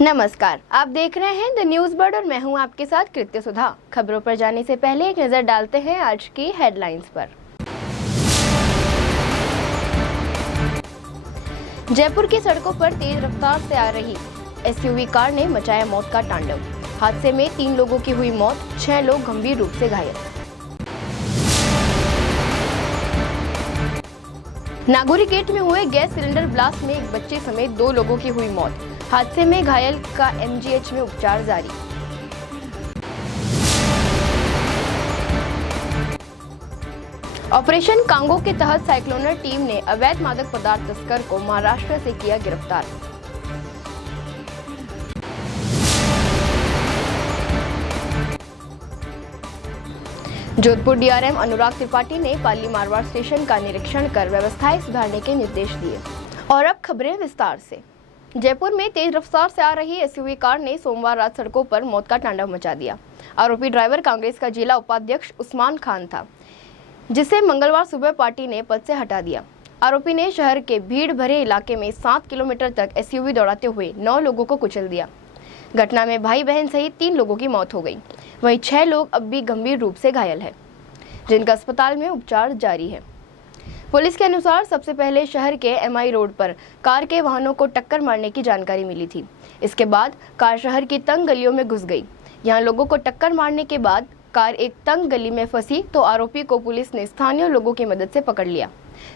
नमस्कार, आप देख रहे हैं द न्यूज बर्ड और मैं हूं आपके साथ कृत्य सुधा। खबरों पर जाने से पहले एक नजर डालते हैं आज की हेडलाइंस पर। जयपुर की सड़कों पर तेज रफ्तार से आ रही एसयूवी कार ने मचाया मौत का तांडव। हादसे में 3 लोगों की हुई मौत, 6 लोग गंभीर रूप से घायल। नागौरी गेट में हुए गैस सिलेंडर ब्लास्ट में एक बच्चे समेत 2 लोगों की हुई मौत। हादसे में घायल का एमजीएच में उपचार जारी। ऑपरेशन कांगो के तहत साइक्लोनर टीम ने अवैध मादक पदार्थ तस्कर को महाराष्ट्र से किया गिरफ्तार। जोधपुर डीआरएम अनुराग त्रिपाठी ने पाली मारवाड़ स्टेशन का निरीक्षण कर व्यवस्थाएं सुधारने के निर्देश दिए। और अब खबरें विस्तार से। जयपुर में तेज रफ्तार से आ रही एसयूवी कार ने सोमवार रात सड़कों पर मौत का तांडव मचा दिया। आरोपी ड्राइवर कांग्रेस का जिला उपाध्यक्ष उस्मान खान था, जिसे मंगलवार सुबह पार्टी ने पद से हटा दिया। आरोपी ने शहर के भीड़ भरे इलाके में 7 किलोमीटर तक एसयूवी दौड़ाते हुए 9 लोगों को कुचल दिया। घटना में भाई बहन सहित 3 लोगों की मौत हो गई। वहीं 6 लोग अब भी गंभीर रूप से घायल हैं, जिनका अस्पताल में उपचार जारी है। पुलिस के अनुसार सबसे पहले शहर के एमआई रोड पर कार के वाहनों को टक्कर मारने की जानकारी मिली थी। इसके बाद कार शहर की तंग गलियों में घुस गई। यहां लोगों को टक्कर मारने के बाद कार एक तंग गली में फंसी तो आरोपी को पुलिस ने स्थानीय लोगों की मदद से पकड़ लिया।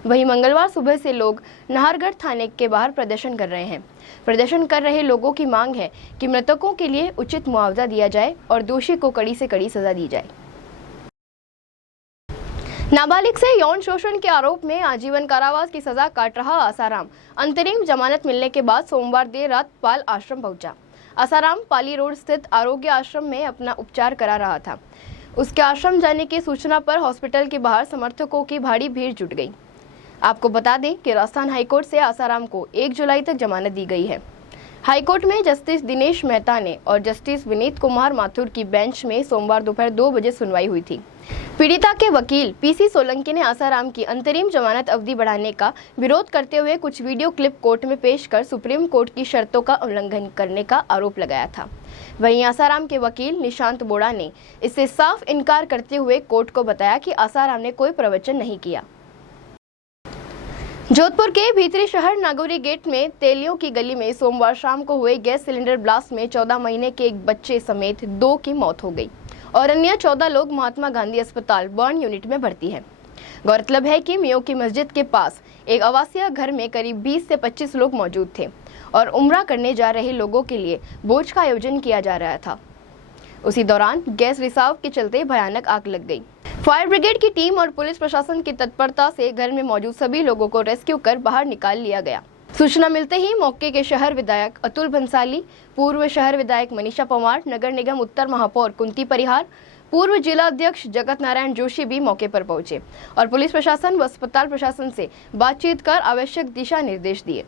वहीं मंगलवार सुबह से लोग नाहरगढ़ थाने के बाहर प्रदर्शन कर रहे हैं। प्रदर्शन कर रहे लोगों की मांग है कि मृतकों के लिए उचित मुआवजा दिया जाए और दोषी को कड़ी से कड़ी सजा दी जाए। नाबालिग से यौन शोषण के आरोप में आजीवन कारावास की सजा काट रहा आसाराम अंतरिम जमानत मिलने के बाद सोमवार देर रात पाल आश्रम पहुंचा। आसाराम पाली रोड स्थित आरोग्य आश्रम में अपना उपचार करा रहा था। उसके आश्रम जाने की सूचना पर हॉस्पिटल के बाहर समर्थकों की भारी भीड़ जुट गई। आपको बता दें कि राजस्थान हाईकोर्ट से आसाराम को 1 जुलाई तक जमानत दी गई है। हाईकोर्ट में जस्टिस दिनेश मेहता ने और जस्टिस विनीत कुमार माथुर की बेंच में सोमवार दोपहर 2 बजे सुनवाई हुई थी। पीड़िता के वकील पीसी सोलंकी ने आसाराम की अंतरिम जमानत अवधि बढ़ाने का विरोध करते हुए कुछ वीडियो क्लिप कोर्ट में पेश कर सुप्रीम कोर्ट की शर्तों का उल्लंघन करने का आरोप लगाया था। वहीं आसाराम के वकील निशांत बोड़ा ने इससे साफ इनकार करते हुए कोर्ट को बताया कि आसाराम ने कोई प्रवचन नहीं किया। जोधपुर के भीतरी शहर नागौरी गेट में तेलियों की गली में सोमवार शाम को हुए गैस सिलेंडर ब्लास्ट में 14 महीने के एक बच्चे समेत 2 की मौत हो गई और अन्य 14 लोग महात्मा गांधी अस्पताल बर्न यूनिट में भर्ती हैं। गौरतलब है कि मियो की मस्जिद के पास एक आवासीय घर में करीब 20 से 25 लोग मौजूद थे और उम्रा करने जा रहे लोगों के लिए भोज का आयोजन किया जा रहा था। उसी दौरान गैस रिसाव के चलते भयानक आग लग गई। फायर ब्रिगेड की टीम और पुलिस प्रशासन की तत्परता से घर में मौजूद सभी लोगों को रेस्क्यू कर बाहर निकाल लिया गया। सूचना मिलते ही मौके के शहर विधायक अतुल बंसाली, पूर्व शहर विधायक मनीषा पवार, नगर निगम उत्तर महापौर कुंती परिहार, पूर्व जिला अध्यक्ष जगत नारायण जोशी भी मौके पर पहुंचे और पुलिस प्रशासन व अस्पताल प्रशासन से बातचीत कर आवश्यक दिशा निर्देश दिए।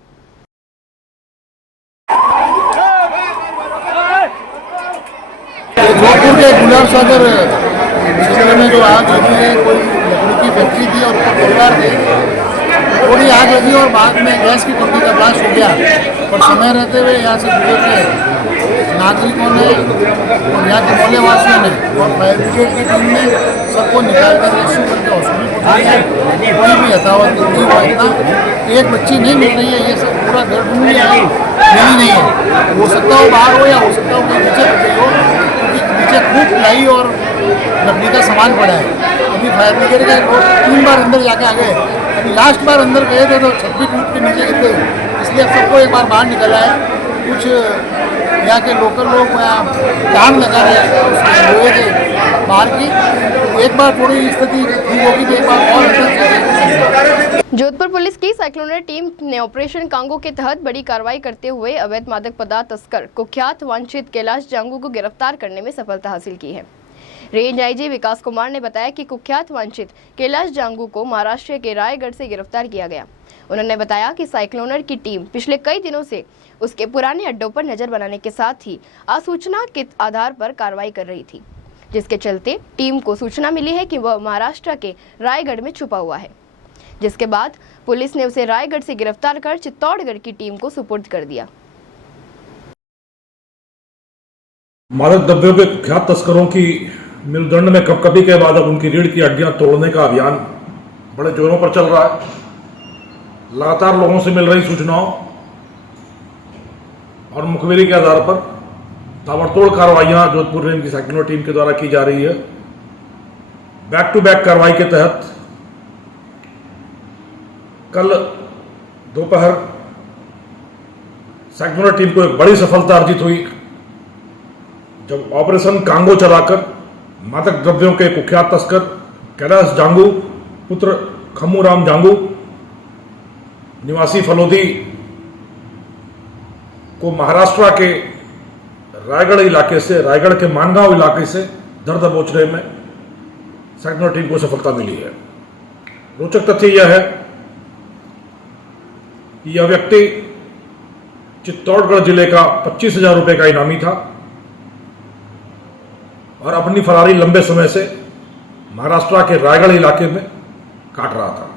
जोधपुर के गुलाब सागर क्षेत्र में जो आग लगी है, कोई लकड़ी की फैक्ट्री थी और परिवार थे, थोड़ी आग लगी और बाद में गैस की टंकी का ब्लास्ट हो गया। और समय रहते हुए यहाँ से गुजर के नागरिकों ने और यहाँ के मोहल्ले वासियों ने और फायर ब्रिगेड की टीम ने सबको निकाल कर रेस्क्यू करके हॉस्पिटल पहुँचाया। कोई भी हताहत नहीं हुआ। इतना एक बच्ची नहीं मिल रही है, ये सब पूरा घर ढूंढ लिया है, मिली नहीं है। हो सकता हो बाहर हो या हो सकता हो कहीं नीचे रख गई हो, क्योंकि नीचे खूब लाई और लकड़ी का सामान पड़ा है। अभी फायर ब्रिगेड के लोग 3 बार अंदर जाके आ गए। अभी लास्ट बार अंदर गए थे तो छत भी टूट के नीचे गिर गए, इसलिए अब सबको एक बार बाहर निकला है। कुछ यहाँ के लोकल लोग काम लगा रहे हैं लोहे के बाहर की। एक बार थोड़ी स्थिति ठीक होगी तो एक बार और अंदर। जोधपुर पुलिस की साइक्लोनर टीम ने ऑपरेशन कांगो के तहत बड़ी कार्रवाई करते हुए अवैध मादक पदार्थ तस्कर कुख्यात वांछित कैलाश जांगू को गिरफ्तार करने में सफलता हासिल की है। रेंज आईजी विकास कुमार ने बताया कि कुख्यात वांछित कैलाश जांगू को महाराष्ट्र के रायगढ़ से गिरफ्तार किया गया। उन्होंने बताया कि साइक्लोनर की टीम पिछले कई दिनों से उसके पुराने अड्डों पर नजर बनाने के साथ ही आसूचना के आधार पर कार्रवाई कर रही थी, जिसके चलते टीम को सूचना मिली है कि वह महाराष्ट्र के रायगढ़ में छुपा हुआ है, जिसके बाद पुलिस ने उसे रायगढ़ से गिरफ्तार कर चित्तौड़गढ़ की टीम को सुपुर्द कर दिया। मादक द्रव्यों के कुख्यात तस्करों की मेरुदंड में कपकपी के बाद अब उनकी रीढ़ की हड्डियां तोड़ने का अभियान बड़े जोरों पर चल रहा है। लगातार लोगों से मिल रही सूचनाओं और मुखबिरी के आधार पर ताबड़तोड़ कार्रवाइयां जोधपुर रेंज की सेक्टर टीम के द्वारा की जा रही है। बैक टू बैक कार्रवाई के तहत कल दोपहर सेक्टर टीम को एक बड़ी सफलता अर्जित हुई जब ऑपरेशन कांगो चलाकर मादक द्रव्यों के कुख्यात तस्कर कैलाश जांगू पुत्र खम्मूराम जांगू निवासी फलोदी को महाराष्ट्र के रायगढ़ इलाके से, रायगढ़ के मानगांव इलाके से धर दबोचने में सेक्टर टीम को सफलता मिली है। रोचक तथ्य यह है कि यह व्यक्ति चित्तौड़गढ़ जिले का 25,000 रुपए का इनामी था और अपनी फरारी लंबे समय से महाराष्ट्र के रायगढ़ इलाके में काट रहा था।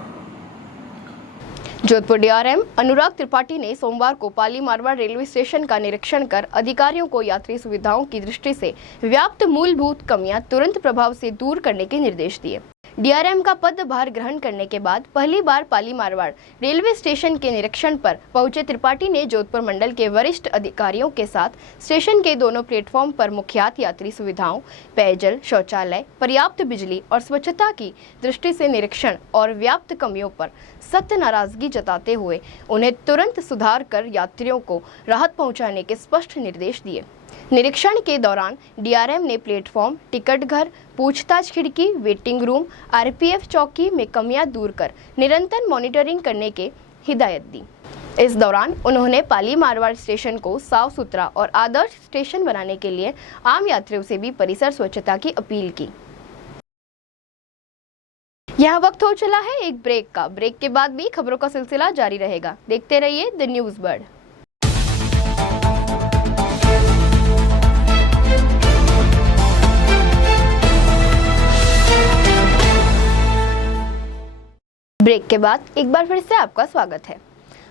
जोधपुर डीआरएम अनुराग त्रिपाठी ने सोमवार को पाली मारवाड़ रेलवे स्टेशन का निरीक्षण कर अधिकारियों को यात्री सुविधाओं की दृष्टि से व्याप्त मूलभूत कमियां तुरंत प्रभाव से दूर करने के निर्देश दिए। डीआरएम का पदभार ग्रहण करने के बाद पहली बार पाली मारवाड़ रेलवे स्टेशन के निरीक्षण पर पहुंचे त्रिपाठी ने जोधपुर मंडल के वरिष्ठ अधिकारियों के साथ स्टेशन के दोनों प्लेटफॉर्म पर मुख्यात यात्री सुविधाओं, पेयजल, शौचालय, पर्याप्त बिजली और स्वच्छता की दृष्टि से निरीक्षण और व्याप्त कमियों पर सख्त नाराजगी जताते हुए उन्हें तुरंत सुधार कर यात्रियों को राहत पहुंचाने के स्पष्ट निर्देश दिए। निरीक्षण के दौरान डीआरएम ने प्लेटफॉर्म, टिकट घर, पूछताछ खिड़की, वेटिंग रूम, आरपीएफ चौकी में कमियां दूर कर निरंतर मॉनिटरिंग करने के हिदायत दी। इस दौरान उन्होंने पाली मारवाड़ स्टेशन को साफ सुथरा और आदर्श स्टेशन बनाने के लिए आम यात्रियों से भी परिसर स्वच्छता की अपील की। यहाँ वक्त हो चला है एक ब्रेक का। ब्रेक के बाद भी खबरों का सिलसिला जारी रहेगा। देखते रहिए द न्यूज बर्ड। ब्रेक के बाद एक बार फिर से आपका स्वागत है।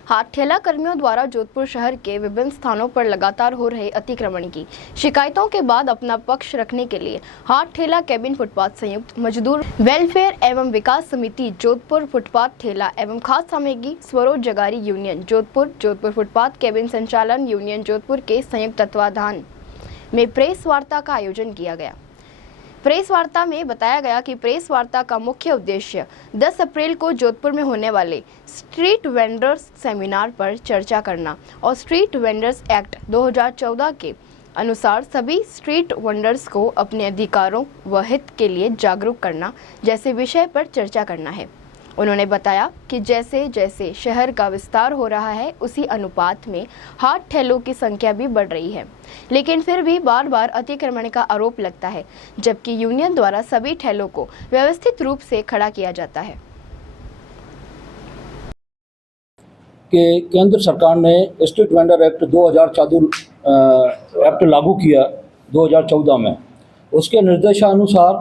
हाथ ठेला कर्मियों द्वारा जोधपुर शहर के विभिन्न स्थानों पर लगातार हो रहे अतिक्रमण की शिकायतों के बाद अपना पक्ष रखने के लिए हाथ ठेला कैबिन फुटपाथ संयुक्त मजदूर वेलफेयर एवं विकास समिति जोधपुर, फुटपाथ ठेला एवं खाद्य सामग्री स्वरोजगारी union Jodhpur, Jodhpur footpath cabin संचालन यूनियन जोधपुर के संयुक्त तत्वाधान में प्रेस वार्ता का आयोजन किया गया। प्रेस वार्ता में बताया गया कि प्रेस वार्ता का मुख्य उद्देश्य 10 अप्रैल को जोधपुर में होने वाले स्ट्रीट वेंडर्स सेमिनार पर चर्चा करना और स्ट्रीट वेंडर्स एक्ट 2014 के अनुसार सभी स्ट्रीट वेंडर्स को अपने अधिकारों व हित के लिए जागरूक करना जैसे विषय पर चर्चा करना है। उन्होंने बताया कि जैसे जैसे शहर का विस्तार हो रहा है उसी अनुपात में हाथ ठेलों की संख्या भी बढ़ रही है, लेकिन फिर भी बार बार अतिक्रमण का आरोप लगता है, जबकि यूनियन द्वारा सभी ठेलों को व्यवस्थित रूप से खड़ा किया जाता है। कि केंद्र सरकार ने स्ट्रीट वेंडर एक्ट 2014 एक्ट लागू किया 2014 में। उसके निर्देशानुसार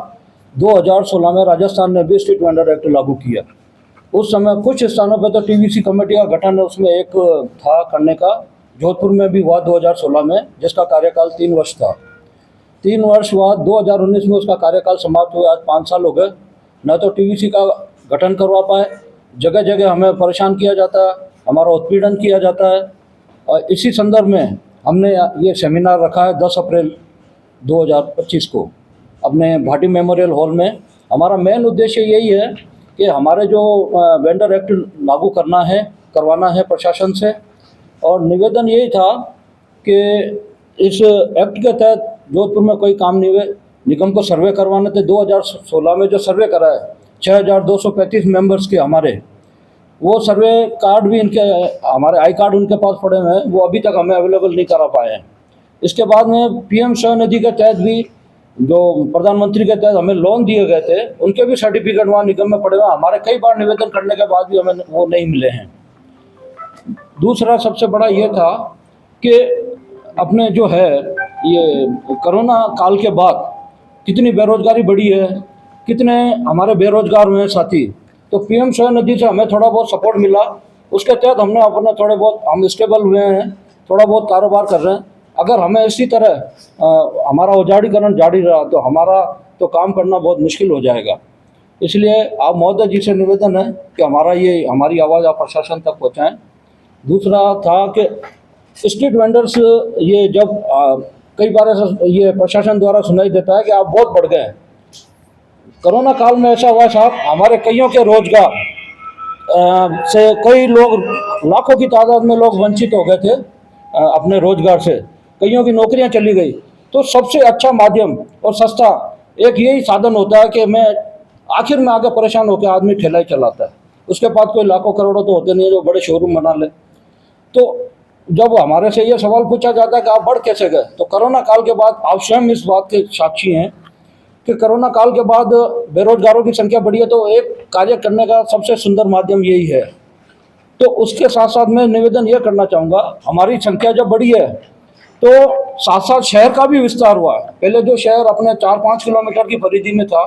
2016 में राजस्थान ने भी स्ट्रीट वेंडर एक्ट लागू किया। उस समय कुछ स्थानों पर तो टीवीसी कमेटी का गठन उसमें एक था करने का, जोधपुर में भी हुआ 2016 में, जिसका कार्यकाल 3 वर्ष था। 3 वर्ष बाद 2019 में उसका कार्यकाल समाप्त हुआ। आज 5 साल हो गए, न तो टीवीसी का गठन करवा पाए, जगह जगह हमें परेशान किया जाता है, हमारा उत्पीड़न किया जाता है। और इसी संदर्भ में हमने ये सेमिनार रखा है 10 अप्रैल 2025 को अपने भाटी मेमोरियल हॉल में। हमारा मेन उद्देश्य यही है कि हमारे जो वेंडर एक्ट लागू करवाना है प्रशासन से, और निवेदन यही था कि इस एक्ट के तहत जोधपुर में कोई काम निगम को सर्वे करवाने थे। 2016 में जो सर्वे करा है 6235 मेंबर्स के हमारे, वो सर्वे कार्ड भी हमारे आई कार्ड उनके पास पड़े हुए हैं, वो अभी तक हमें अवेलेबल नहीं करा पाए हैं। इसके बाद में पीएम स्वनिधि के तहत भी जो प्रधानमंत्री के तहत हमें लोन दिए गए थे, उनके भी सर्टिफिकेट वहाँ निगम में पड़े हुए। हमारे कई बार निवेदन करने के बाद भी हमें वो नहीं मिले हैं। दूसरा सबसे बड़ा ये था कि अपने जो है ये कोरोना काल के बाद कितनी बेरोजगारी बढ़ी है, कितने हमारे बेरोजगार हुए हैं साथी। तो पीएम स्वनिधि से हमें थोड़ा बहुत सपोर्ट मिला, उसके तहत हमने अपने थोड़े बहुत हम स्टेबल हुए हैं, थोड़ा बहुत कारोबार कर रहे हैं। अगर हमें इसी तरह हमारा उजाड़ीकरण जारी रहा तो हमारा तो काम करना बहुत मुश्किल हो जाएगा। इसलिए आप महोदय जी से निवेदन है कि हमारी आवाज़ आप प्रशासन तक पहुँचाएँ। दूसरा था कि स्ट्रीट वेंडर्स ये जब कई बार ऐसा ये प्रशासन द्वारा सुनाई देता है कि आप बहुत बढ़ गए हैं। कोरोना काल में ऐसा हुआ साहब, हमारे कईयों के रोजगार से कई लोग, लाखों की तादाद में लोग वंचित हो गए थे अपने रोजगार से, कईयों की नौकरियां चली गई। तो सबसे अच्छा माध्यम और सस्ता एक यही साधन होता है कि मैं आखिर में आगे परेशान होकर आदमी ठेला ही चलाता है, उसके पास कोई लाखों करोड़ों तो होते नहीं है जो बड़े शोरूम बना ले। तो जब हमारे से ये सवाल पूछा जाता है कि आप बढ़ कैसे गए, तो कोरोना काल के बाद आप स्वयं इस बात के साक्षी हैं कि कोरोना काल के बाद बेरोजगारों की संख्या बढ़ी है, तो एक कार्य करने का सबसे सुंदर माध्यम यही है। तो उसके साथ साथ मैं निवेदन ये करना चाहूँगा, हमारी संख्या जब बढ़ी है तो साथ साथ शहर का भी विस्तार हुआ है। पहले जो शहर अपने 4-5 किलोमीटर की परिधि में था,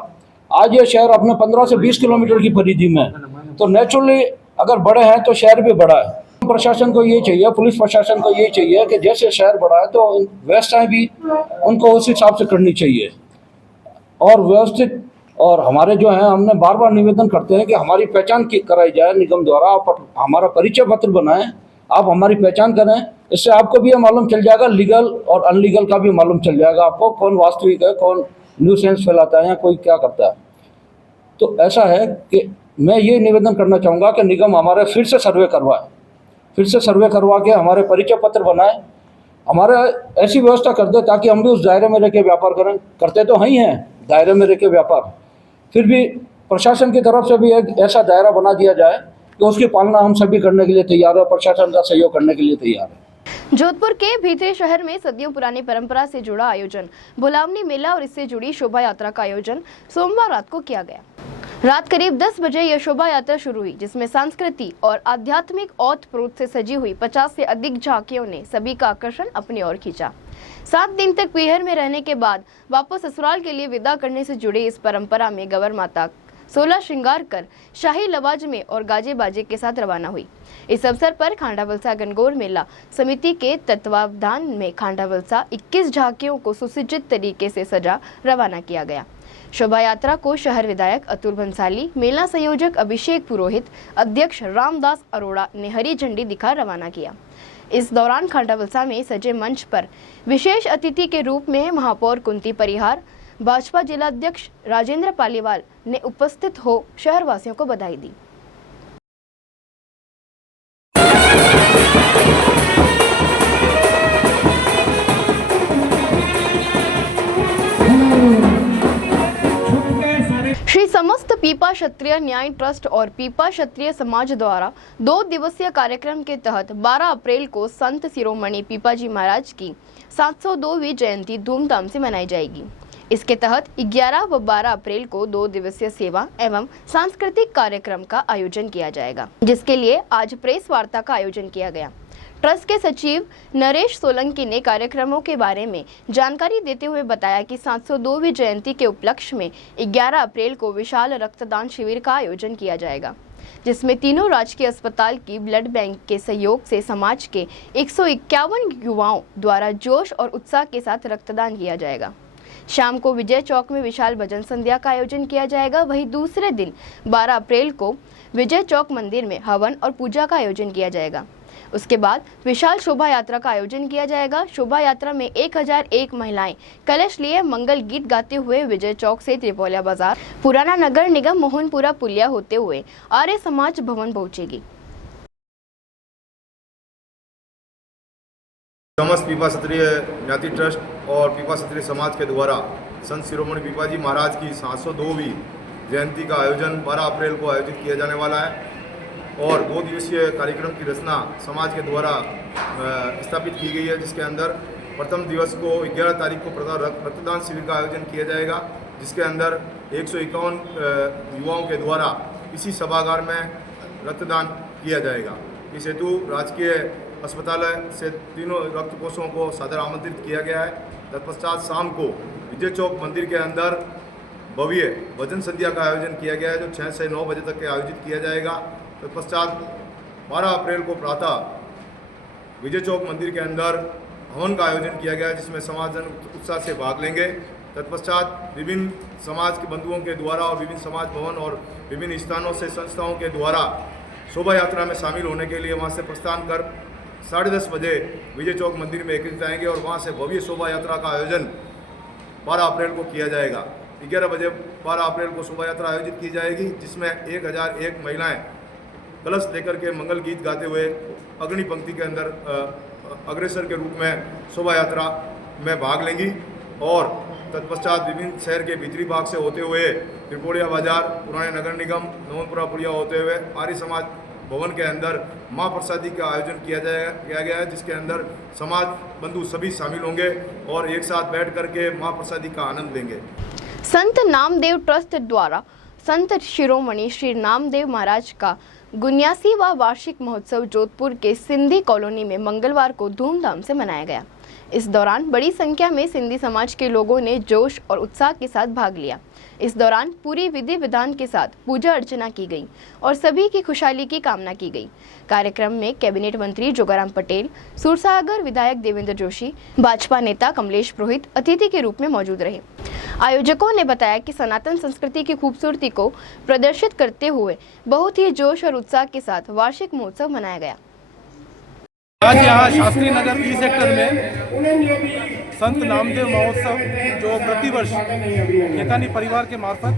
आज ये शहर अपने 15 से 20 किलोमीटर की परिधि में है। तो नेचुरली अगर बड़े हैं तो शहर भी बड़ा है। प्रशासन को यही चाहिए, पुलिस प्रशासन को यही चाहिए कि जैसे शहर बड़ा है तो व्यवस्थाएं भी उनको उस हिसाब से करनी चाहिए और व्यवस्थित। और हमारे जो हैं, हमने बार बार निवेदन करते हैं कि हमारी पहचान कराई जाए निगम द्वारा। आप हमारा परिचय पत्र बनाएं, आप हमारी पहचान करें, इससे आपको भी ये मालूम चल जाएगा, लीगल और अनलीगल का भी मालूम चल जाएगा आपको, कौन वास्तविक है, कौन न्यूसेंस फैलाता है या कोई क्या करता है। तो ऐसा है कि मैं ये निवेदन करना चाहूँगा कि निगम हमारे फिर से सर्वे करवा के हमारे परिचय पत्र बनाए, हमारे ऐसी व्यवस्था कर दे ताकि हम भी उस दायरे में रह के व्यापार करें। करते तो ही हैं दायरे में रह के व्यापार, फिर भी प्रशासन की तरफ से भी एक ऐसा दायरा बना दिया जाए कि उसकी पालना हम सभी करने के लिए तैयार है, प्रशासन का सहयोग करने के लिए तैयार है। जोधपुर के भीतरे शहर में सदियों पुरानी परंपरा से जुड़ा आयोजन भुलावनी मेला और इससे जुड़ी शोभा यात्रा का आयोजन सोमवार रात को किया गया। रात करीब 10 बजे यह शोभा यात्रा शुरू हुई, जिसमें सांस्कृतिक और आध्यात्मिक ओत-प्रोत से सजी हुई 50 से अधिक झांकियों ने सभी का आकर्षण अपनी ओर खींचा। 7 दिन तक पीहर में रहने के बाद वापस ससुराल के लिए विदा करने से जुड़ी इस परंपरा में गवर माता 16 श्रृंगार कर शाही लवाजमे और गाजे बाजे के साथ रवाना हुई। इस अवसर पर खांडावलसा गणगौर मेला समिति के तत्वावधान में खांडावलसा 21 झांकियों को सुसज्जित तरीके से सजा रवाना किया गया। शोभा यात्रा को शहर विधायक अतुल भंसाली, मेला संयोजक अभिषेक पुरोहित, अध्यक्ष रामदास अरोड़ा ने हरी झंडी दिखा रवाना किया। इस दौरान खांडावलसा में सजे मंच पर विशेष अतिथि के रूप में महापौर कुंती परिहार, भाजपा जिला अध्यक्ष राजेंद्र पालीवाल ने उपस्थित हो शहरवासियों को बधाई दी। श्री समस्त पीपा क्षत्रिय न्याय ट्रस्ट और पीपा क्षत्रिय समाज द्वारा 2 दिवसीय कार्यक्रम के तहत 12 अप्रैल को संत शिरोमणि पीपाजी महाराज की 702वीं जयंती धूमधाम से मनाई जाएगी। इसके तहत 11 व 12 अप्रैल को 2 दिवसीय सेवा एवं सांस्कृतिक कार्यक्रम का आयोजन किया जाएगा, जिसके लिए आज प्रेस वार्ता का आयोजन किया गया। ट्रस्ट के सचिव नरेश सोलंकी ने कार्यक्रमों के बारे में जानकारी देते हुए बताया कि 702वीं जयंती के उपलक्ष्य में 11 अप्रैल को विशाल रक्तदान शिविर का आयोजन किया जाएगा, जिसमें तीनों राजकीय अस्पताल की ब्लड बैंक के सहयोग से समाज के 151 युवाओं द्वारा जोश और उत्साह के साथ रक्तदान किया जाएगा। शाम को विजय चौक में विशाल भजन संध्या का आयोजन किया जाएगा। वहीं दूसरे दिन 12 अप्रैल को विजय चौक मंदिर में हवन और पूजा का आयोजन किया जाएगा। उसके बाद विशाल शोभा यात्रा का आयोजन किया जाएगा। शोभा यात्रा में 1001 महिलाएं कलश लिए मंगल गीत गाते हुए विजय चौक से त्रिपोलिया बाजार, पुराना नगर निगम मोहनपुरा पुलिया होते हुए आर्य समाज भवन पहुंचेगी। समस्त पीपा क्षत्रिय ज्ञाति ट्रस्ट और पीपा क्षत्रिय समाज के द्वारा संत शिरोमणि पीपाजी महाराज की 702वीं जयंती का आयोजन 12 अप्रैल को आयोजित किया जाने वाला है और 2 दिवसीय कार्यक्रम की रचना समाज के द्वारा स्थापित की गई है, जिसके अंदर प्रथम दिवस को 11 तारीख को रक्तदान शिविर का आयोजन किया जाएगा, जिसके अंदर 151 युवाओं के द्वारा इसी सभागार में रक्तदान किया जाएगा। इस हेतु राजकीय अस्पताल से तीनों रक्त कोषों को सादर आमंत्रित किया गया है। तत्पश्चात शाम को विजय चौक मंदिर के अंदर भव्य भजन संध्या का आयोजन किया गया है, जो 6 से 9 बजे तक के आयोजित किया जाएगा। तत्पश्चात 12 अप्रैल को प्रातः विजय चौक मंदिर के अंदर हवन का आयोजन किया गया जिसमें समाजजन उत्साह से भाग लेंगे। तत्पश्चात विभिन्न समाज के बंधुओं के द्वारा और विभिन्न समाज भवन और विभिन्न स्थानों से संस्थाओं के द्वारा शोभा यात्रा में शामिल होने के लिए वहाँ से प्रस्थान कर 10:30 बजे विजय चौक मंदिर में एकत्रित आएंगे और वहाँ से भव्य शोभा यात्रा का आयोजन 12 अप्रैल को किया जाएगा। 11 बजे 12 अप्रैल को शोभा यात्रा आयोजित की जाएगी जिसमें 1001 महिलाएं कलश लेकर के मंगल गीत गाते हुए अग्नि पंक्ति के अंदर अग्रसर के रूप में शोभा यात्रा में भाग लेंगी और तत्पश्चात विभिन्न शहर के भीतरी भाग से होते हुए त्रिपोड़िया बाजार, पुराने नगर निगम, नवनपुरा पुलिया होते हुए आर्य समाज भवन के अंदर माँ प्रसादी का आयोजन किया गया है जिसके अंदर समाज बंधु सभी शामिल होंगे और एक साथ बैठ करके माँ प्रसादी का आनंद लेंगे। संत नामदेव ट्रस्ट द्वारा संत शिरोमणि श्री नामदेव महाराज का 79वां वार्षिक महोत्सव जोधपुर के सिंधी कॉलोनी में मंगलवार को धूमधाम से मनाया गया। इस दौरान बड़ी संख्या में सिंधी समाज के लोगों ने जोश और उत्साह के साथ भाग लिया। इस दौरान पूरी विधि विधान के साथ पूजा अर्चना की गई और सभी की खुशहाली की कामना की गई। कार्यक्रम में कैबिनेट मंत्री जोगाराम पटेल, सूरसागर विधायक देवेंद्र जोशी, भाजपा नेता कमलेश पुरोहित अतिथि के रूप में मौजूद रहे। आयोजकों ने बताया कि सनातन संस्कृति की खूबसूरती को प्रदर्शित करते हुए बहुत ही जोश और उत्साह के साथ वार्षिक महोत्सव मनाया गया। आज यहाँ शास्त्री नगर ई सेक्टर में संत नामदेव महोत्सव जो प्रतिवर्ष केतानी परिवार के मार्फत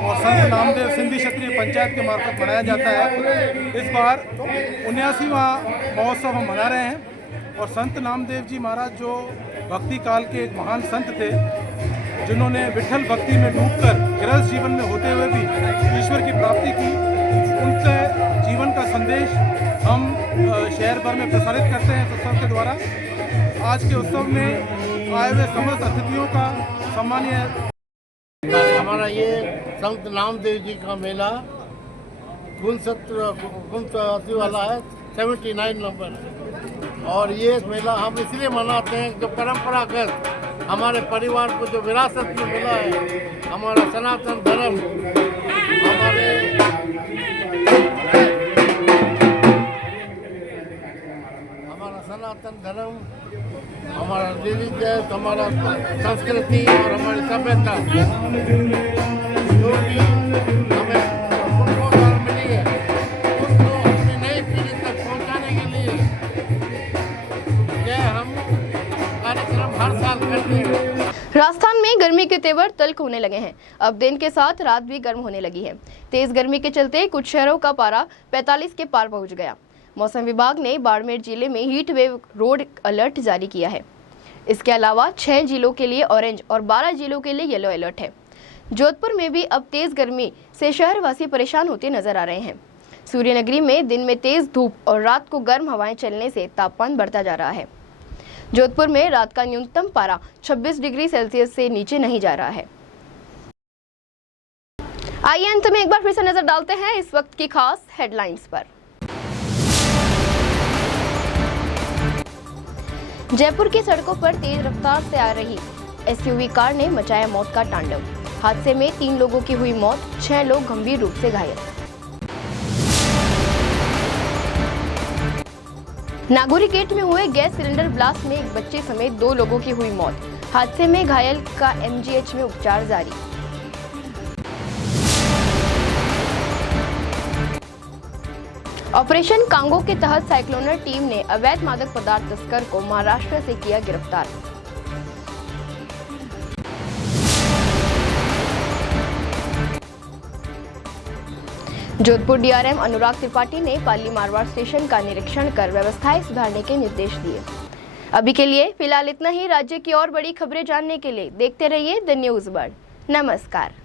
और संत नामदेव सिंधी क्षत्रिय पंचायत के मार्फत मनाया जाता है। इस बार 79वां महोत्सव हम मना रहे हैं और संत नामदेव जी महाराज जो भक्ति काल के एक महान संत थे जिन्होंने विठल भक्ति में डूबकर गृहस्थ जीवन में होते हुए भी ईश्वर की प्राप्ति की, उनके जीवन का संदेश हम शहर भर में प्रसारित करते हैं उत्सव के द्वारा। आज के उत्सव में आए हुए समस्त अतिथियों का सम्मानीय हमारा ये संत नामदेव जी का मेला 79 वाला है, 79 नंबर है और ये मेला हम इसलिए मनाते हैं जो परंपरागत हमारे परिवार को जो विरासत में मिला है, हमारा सनातन धर्म, हमारा रिलीजियस, हमारा संस्कृति और हमारी सभ्यता जो भी हमें उनको मिली है उनको अपनी नई पीढ़ी तक पहुंचाने के लिए यह हम कार्यक्रम हर साल करते हैं। राजस्थान में गर्मी के तेवर तल्ख होने लगे हैं। अब दिन के साथ रात भी गर्म होने लगी है। तेज गर्मी के चलते कुछ शहरों का पारा 45 के पार पहुंच गया। मौसम विभाग ने बाड़मेर जिले में हीट वेव रोड अलर्ट जारी किया है। इसके अलावा 6 जिलों के लिए ऑरेंज और 12 जिलों के लिए येलो अलर्ट है। जोधपुर में भी अब तेज गर्मी से शहरवासी परेशान होते नजर आ रहे हैं। सूर्यनगरी में दिन में तेज धूप और रात को गर्म हवाएं चलने से तापमान बढ़ता जा रहा है। जोधपुर में रात का न्यूनतम पारा 26 डिग्री सेल्सियस से नीचे नहीं जा रहा है। आइए अंत में एक बार फिर से नजर डालते हैं इस वक्त की खास हेडलाइंस पर। जयपुर की सड़कों पर तेज रफ्तार से आ रही एसयूवी कार ने मचाया मौत का तांडव। हादसे में 3 लोगों की हुई मौत, 6 लोग गंभीर रूप से घायल। नागौरी गेट में हुए गैस सिलेंडर ब्लास्ट में एक बच्चे समेत 2 लोगों की हुई मौत। हादसे में घायल का एमजीएच में उपचार जारी। ऑपरेशन कांगो के तहत साइक्लोनर टीम ने अवैध मादक पदार्थ तस्कर को महाराष्ट्र से किया गिरफ्तार। जोधपुर डीआरएम अनुराग त्रिपाठी ने पाली मारवाड़ स्टेशन का निरीक्षण कर व्यवस्थाएं सुधारने के निर्देश दिए। अभी के लिए फिलहाल इतना ही। राज्य की और बड़ी खबरें जानने के लिए देखते रहिए द न्यूज वर्ल्ड। नमस्कार।